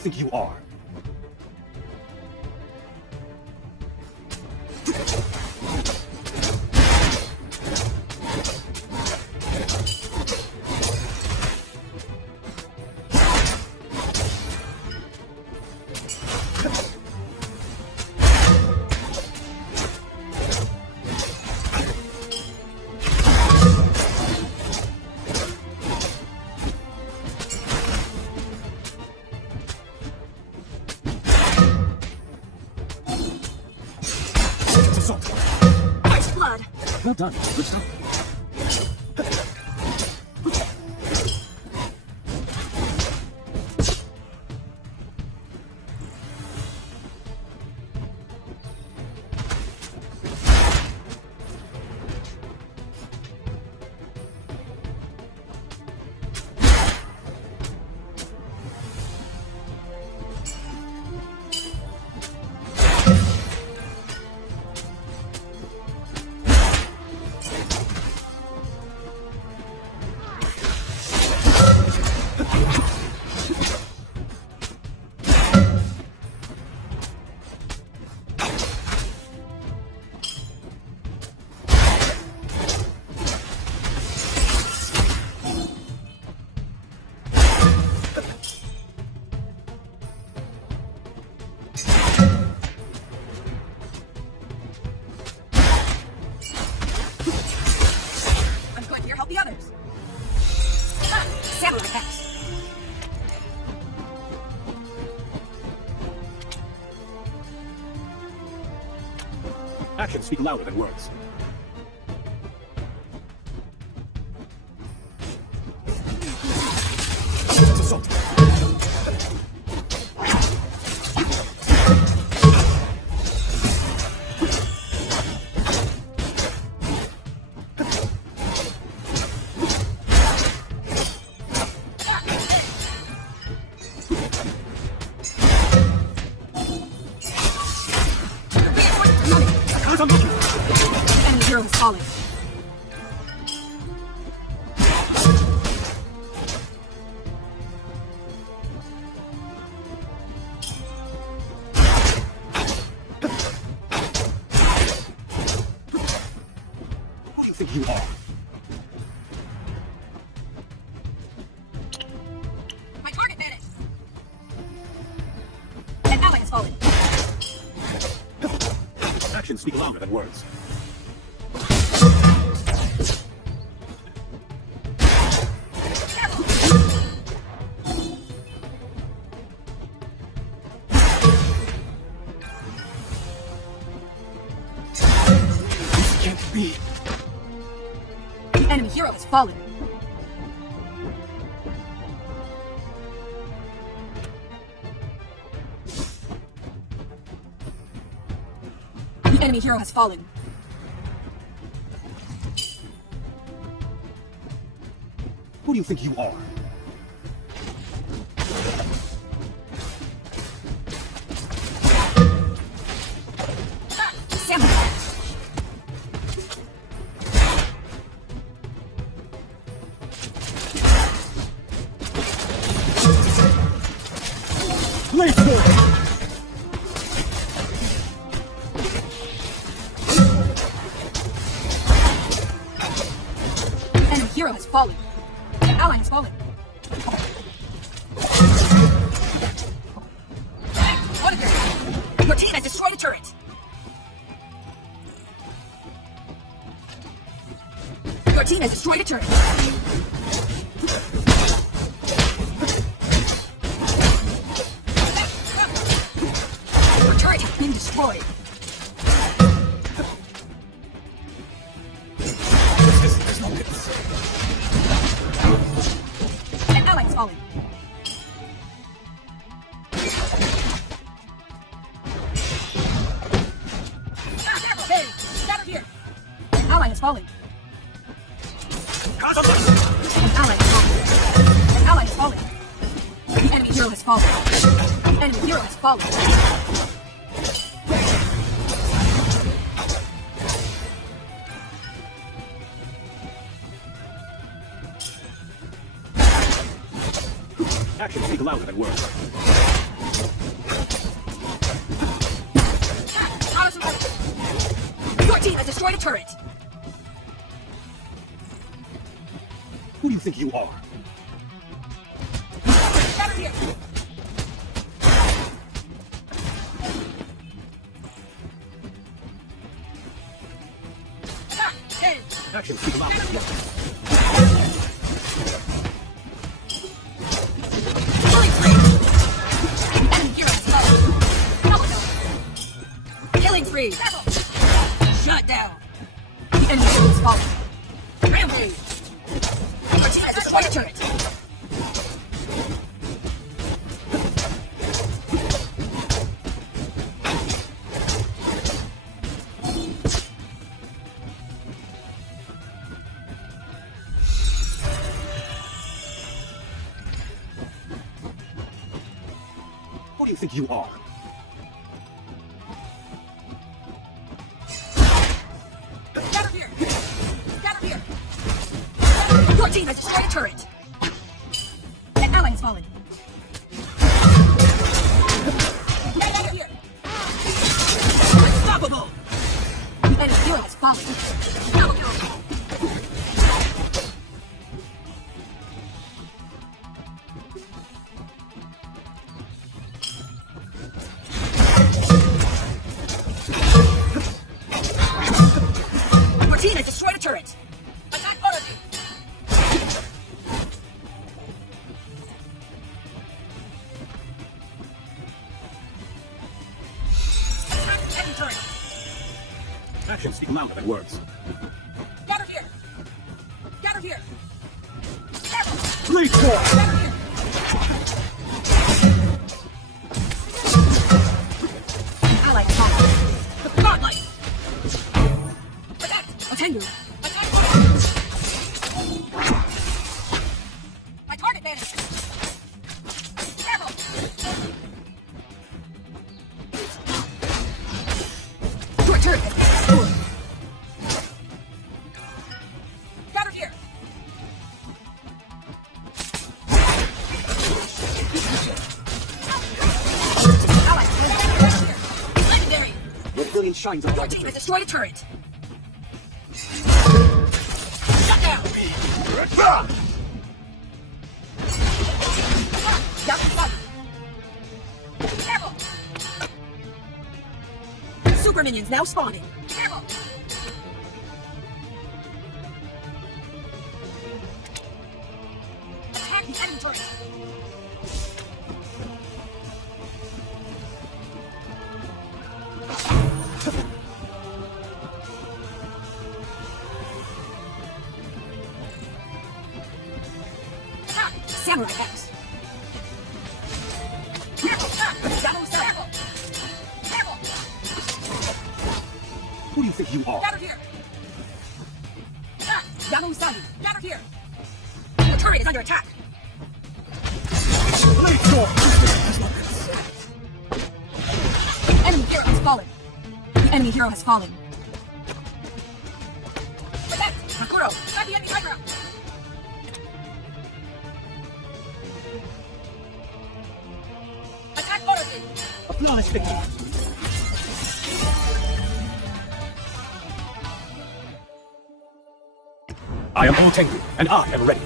think you are? Much blood. Well done. Good stuff. I'm going here. Help the others. Samurai X. Actions speak louder than words. It's assault. Enemy hero has fallen. Who do you think you are? My target vanished. An ally has fallen. Actions speak louder than words. This can't be. The enemy hero has fallen. The enemy hero has fallen. Who do you think you are? Samurai. Let's go! Enemy hero has fallen. An ally has fallen. What of your team has destroyed a turret. Your team has destroyed a turret. Your turret has been destroyed. There's no limits. An ally has fallen. Hey, get up here. An ally has fallen. An ally has fallen. An ally has fallen. The enemy hero has fallen. The enemy hero has fallen. Actions speak louder than words. destroyed a turret. Who do you think you are? Counter here. Attack. 10. Action, keep him out. Killing spree. Enemy hero is low. Double kill. Killing spree. Shut down. The enemy hero is falling. Rampage. Our team has destroyed a turret. Who do you think you are? Gather here. Gather here. Your team has destroyed a turret. An ally has fallen. Gather here. Unstoppable. The enemy hero has fallen. Double kill. Your team has destroyed a turret. Attack Onmyoji. Attack second turret. Actions speak louder than words. Gather here. Gather here. Careful. 3, 4. Gather here. Ally has fallen. Godlike. Protect. Tengu. Attack. My target vanished. Careful. Your turret has been destroyed. Gather here. Ally has been here. Legendary. Your brilliance shines on Your your team has victory. destroyed a turret. Shut down. Careful. Super minions now spawning. Careful. Attack the enemy turret. Attack Samurai X. Careful. Shadow Careful. Careful. Who do you think you are? Gather here. Yano Sagi. Gather here. Your turret is under attack. Blade door. Enemy hero has fallen. The enemy hero has fallen. Protect! Makuro! Attack the enemy high ground! Attack Onmyoji! A flawless victory. I am all Tengu, and I am ready.